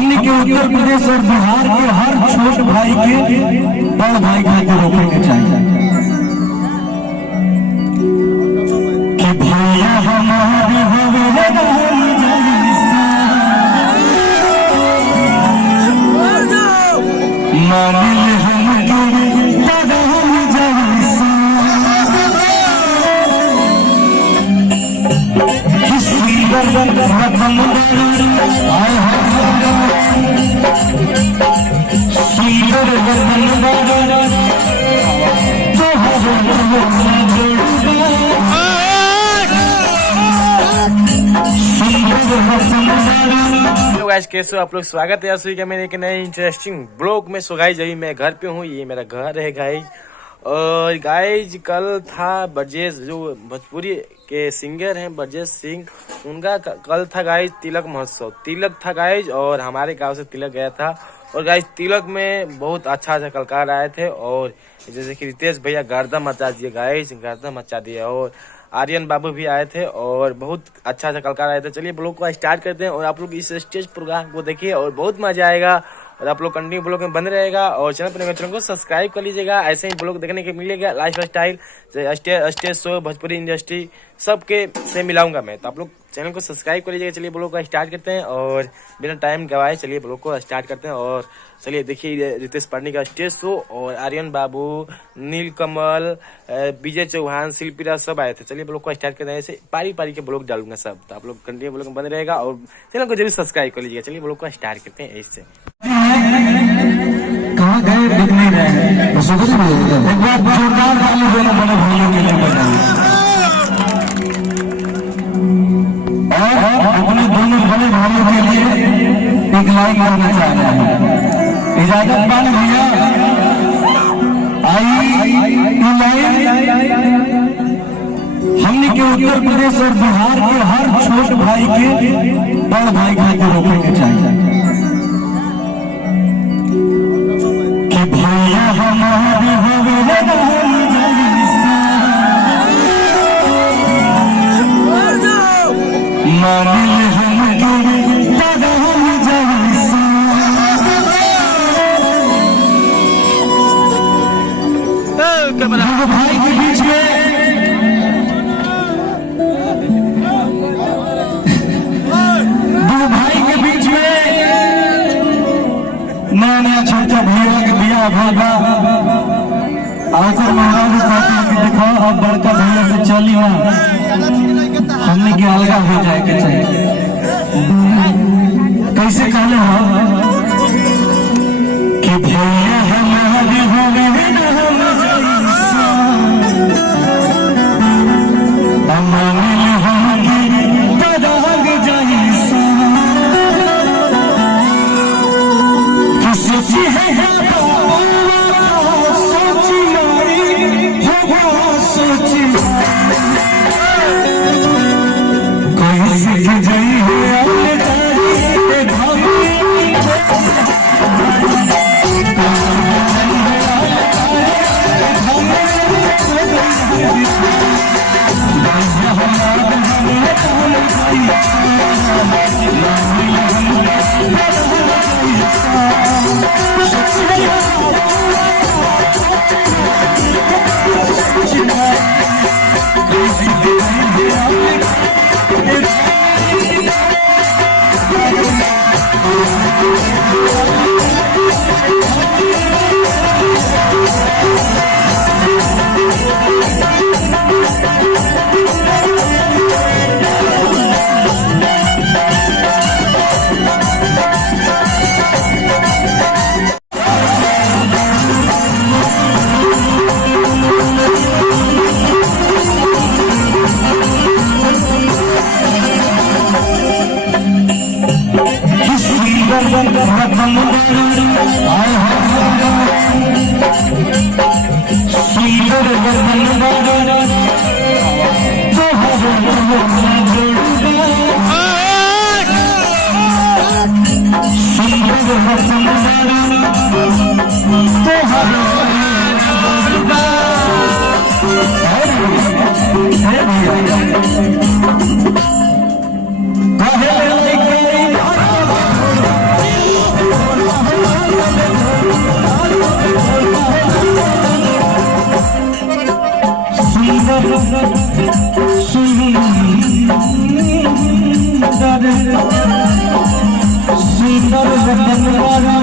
हमने के उत्तर प्रदेश और बिहार के हर छोट भाई के बड़ भाई के रोके के चाहिए कि भैया हमारे गाइस कैसे हो आप लोग। स्वागत है यार मेरे एक नए इंटरेस्टिंग ब्लॉग में। सो गाइस अभी मैं घर पे हूँ, ये मेरा घर है गाइस। और गाइस कल था ब्रजेश, जो भोजपुरी के सिंगर हैं ब्रजेश सिंह, उनका कल था गाइस तिलक महोत्सव। तिलक था गाइस और हमारे गांव से तिलक गया था। और गाइस तिलक में बहुत अच्छा कलाकार आए थे और जैसे कि रितेश भैया गर्दा मचा दिए गाइस, गर्दा मचा दिए। और आर्यन बाबू भी आए थे और बहुत अच्छा कलाकार आए थे। चलिए ब्लॉग को स्टार्ट करते हैं और आप लोग इस स्टेज प्रोग्राम को देखिए और बहुत मजा आएगा। और आप लोग कंटिन्यू ब्लॉग में बने रहेगा और चैनल को सब्सक्राइब कर लीजिएगा। ऐसे ही ब्लॉग देखने के मिलेगा, life style, stage show, Bhojpuri इंडस्ट्री सबके से मिलाऊंगा मैं। तो आप लोग चैनल को सब्सक्राइब कर लीजिएगा। चलिए ब्लॉग को स्टार्ट करते हैं और बिना टाइम गवाए चलिए ब्लॉग को स्टार्ट करते हैं। और चलिए देखिए रितेश पांडे का स्टेज शो और आर्यन बाबू, नीलकमल, विजय चौहान, शिल्पीराज सब आए थे। चलिए ब्लॉग को स्टार्ट करते हैं। ऐसे पारी पारी के ब्लॉग डालूंगा सब, तो आप लोग कंटिन्यू ब्लॉग में बने रहेगा और चैनल को जरूर सब्सक्राइब कर लीजिएगा। चलिए ब्लॉग को स्टार्ट करते हैं। ऐसे कहाँ गए दिख नहीं रहे, एक बार जोरदार ताली दोनों बड़े भाइयों के लिए बजाइए। और अपने दोनों बड़े भाइयों के लिए एक लाइन गाना चाह रहे हैं। इजाजत पाने भैया आई लाइन हमने के उत्तर प्रदेश और बिहार के हर छोट भाई के बड़ भाई के रोके के चाहिए कि भैया हमारे भाई के बीच में दो भाई के बीच में नया नया छोटा भैया के बिया होगा। अवसर महाराज देखो अब बड़का भैया से चली ना हमने के अलगा हो जाए के चाहिए। कैसे कहले हो कि भैया हमारे सुंदर धन्यवाद